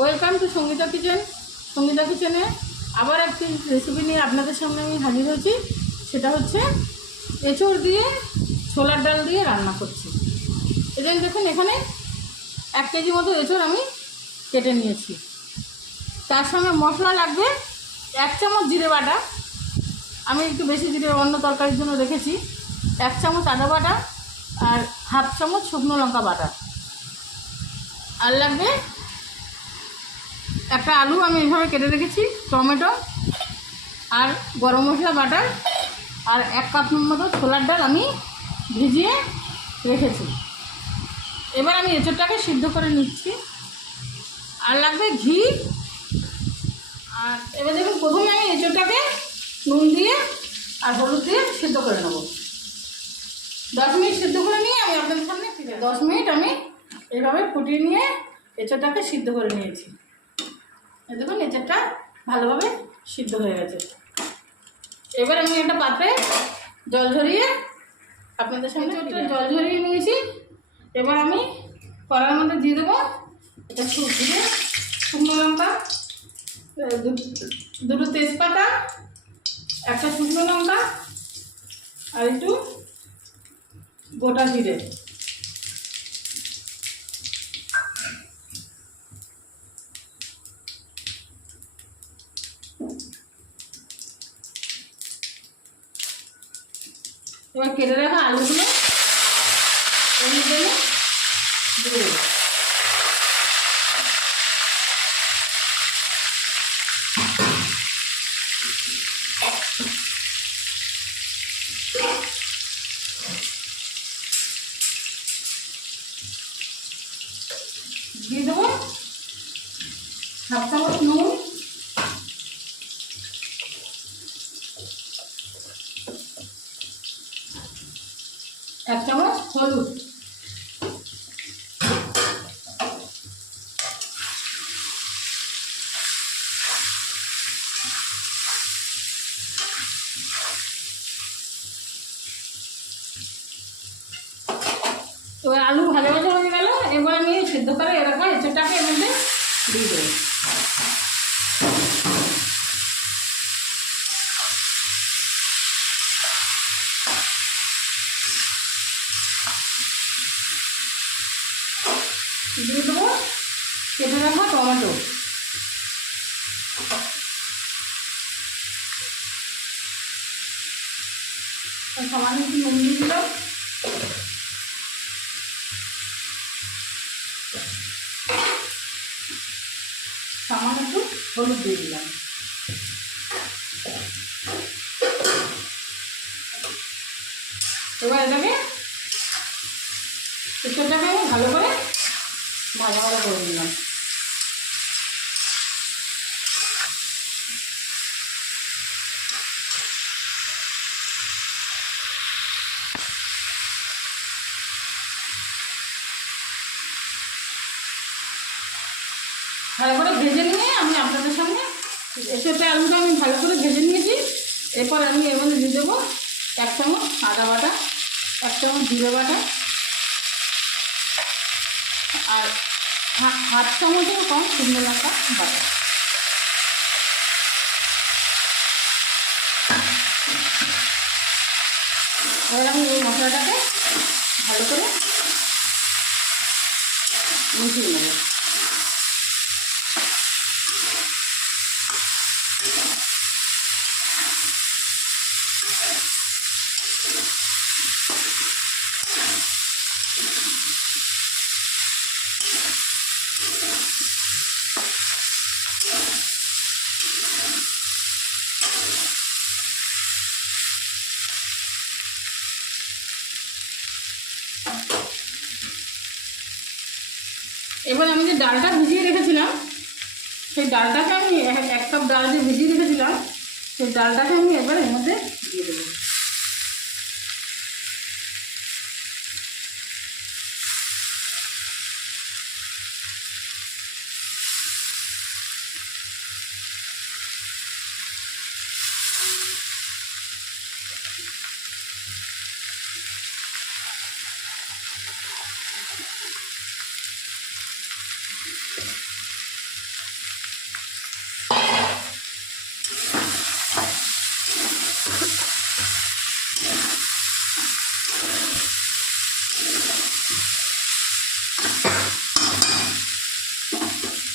Welcome to Sangeeta kitchen. Sangeeta কিচেনে আবার একটি রেসিপি নিয়ে আপনাদের সামনে আমি হাজির হয়েছি। সেটা হচ্ছে এঁচোড় দিয়ে ছোলার ডাল দিয়ে রান্না করছি। এটা দেখুন, এখানে 1 কেজি মতো এঁচোড় আমি কেটে নিয়েছি। তার সঙ্গে মশলা লাগবে 1 চামচ জিরে বাটা, আমি একটু বেশি জিরে অন্য তরকারির জন্য রেখেছি, 1 চামচ আদা বাটা আর 1/2 চামচ শুকনো লঙ্কা বাটা। আর লাগবে একটা আলু আমি এইভাবে কেটে রেখেছি, টমেটো আর গরম মশলা বাটা আর 1 কাপ মতো ছোলার ডাল আমি ভিজিয়ে রেখেছি। এবার আমি এঁচোড়টাকে সিদ্ধ করে নিচ্ছি। আর লাগবে ঘি। আর এবার দেখুন, প্রথমে আমি এঁচোড়টাকে নুন দিয়ে আর হলুদ দিয়ে সিদ্ধ করে নেব। 10 মিনিট সিদ্ধ করে নিয়ে আমি আপনাদের সামনে ফিরে 10 মিনিট আমি এইভাবে ফুটিয়ে নিয়ে এঁচোড়টাকে সিদ্ধ করে নিয়েছি। দেখুন, এঁচোড়টা ভালোভাবে সিদ্ধ হয়ে গেছে। এবার আমি একটা পাত্রে জল ঝরিয়ে আপনাদের সামনে জল ঝরিয়ে নিয়েছি। এবার আমি কড়াইয়ের মধ্যে দিয়ে দেবো এটা দিয়ে শুকনো লঙ্কা, দুটো তেজপাতা, একটা শুকনো লঙ্কা আর একটু গোটা জিরে। এবার কেটে রাখা আলুগুলো এর মধ্যে দিয়ে দেবো। দিয়ে দেবো 1/2 চামচ নুন, 1 চামচ হলুদ, এবার আলু ভাজা ভাজা হয়ে গেল। এবার আমি সিদ্ধ করে রাখা এঁচোড়টাকে এর মধ্যে দিয়ে দেবো। দিয়ে দেবো কেটে রাখা টমেটো, সামান্য একটু নুন দিয়ে দিলাম, সামান্য একটু হলুদ দিয়ে দিলাম। এবার এটাকে এঁচোড়টাকে আমি ভালো করে ভাজা ভাজা করে নিলাম। ভালো করে ভেজে নিয়ে আমি আপনাদের সামনে এঁচোড়টা আলুটা আমি ভালো করে ভেজে নিয়েছি। এরপর আমি এর মধ্যে দিয়ে দেবো 1 চামচ আদা বাটা, 1 চামচ জিরে বাটা আর 1/2 চামচের কম শুকনো লঙ্কা বাটা। এবার আমি এই মশলাটাকে ভালো করে মিশিয়ে নেব। এবার আমি যে ডালটা ভিজিয়ে রেখেছিলাম, সেই ডালটাকে আমি 1 কাপ ডাল যে ভিজিয়ে রেখেছিলাম, সেই ডালটাকে আমি এবার এর মধ্যে দিয়ে দেবো।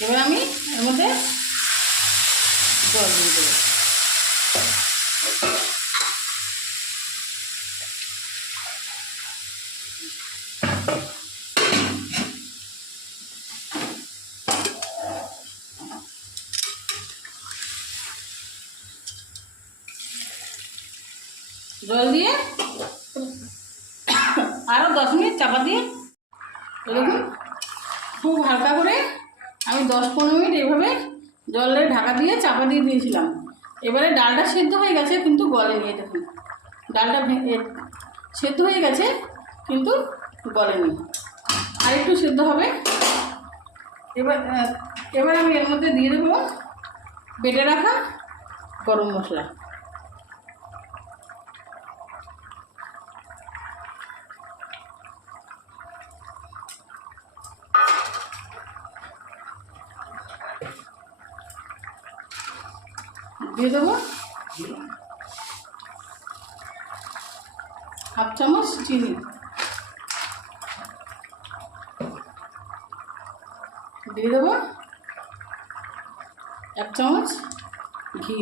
এবার আমি এর মধ্যে জল দিয়ে দেবো। জল দিয়ে আরও 10 মিনিট চাপা দিয়ে দেখুন খুব হালকা করে আমি 10-15 মিনিট এইভাবে জলের ঢাকা দিয়ে চাপা দিয়ে দিয়েছিলাম। এবারে ডালটা সেদ্ধ হয়ে গেছে কিন্তু গলেনি। দেখুন ডালটা সেদ্ধ হয়ে গেছে কিন্তু গলেনি, আর একটু সেদ্ধ হবে। এবার আমি এর মধ্যে দিয়ে দেবো বেটে রাখা গরম মশলা। দিয়ে দেবো হাফ চামচ চিনি, দিয়ে দেবো 1 চামচ ঘি,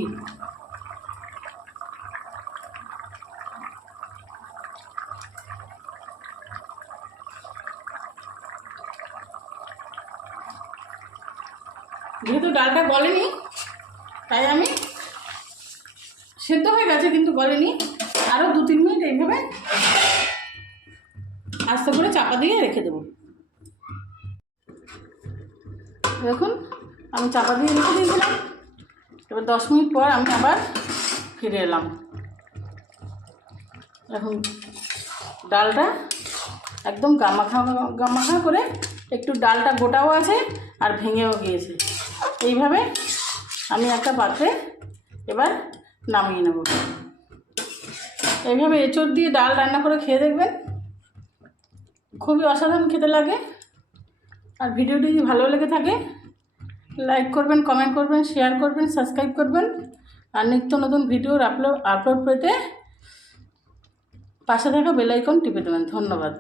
যেহেতু ডালটা গলেনি তাই আমি সেদ্ধ হয়ে গেছে কিন্তু গলেনি, আরও 2-3 মিনিট এইভাবে আস্তে করে চাপা দিয়ে রেখে দেবো। দেখুন আমি চাপা দিয়ে রেখে দিয়েছিলাম। এবার 10 মিনিট পর আমি আবার ফিরে এলাম। এখন ডালটা একদম গামাখা করে, একটু ডালটা গোটাও আছে আর ভেঙেও গিয়েছে। এইভাবে আমি একটা পাত্রে এবার নামিয়ে নেব। এইভাবে এঁচোড় দিয়ে ডাল রান্না করে খেয়ে দেখবেন, খুবই অসাধারণ খেতে লাগে। আর ভিডিওটি যদি ভালো লেগে থাকে লাইক করবেন, কমেন্ট করবেন, শেয়ার করবেন, সাবস্ক্রাইব করবেন। আর নিত্য নতুন ভিডিওর আপলোড পেতে পাশে থাকা বেল আইকন টিপে দেবেন। ধন্যবাদ।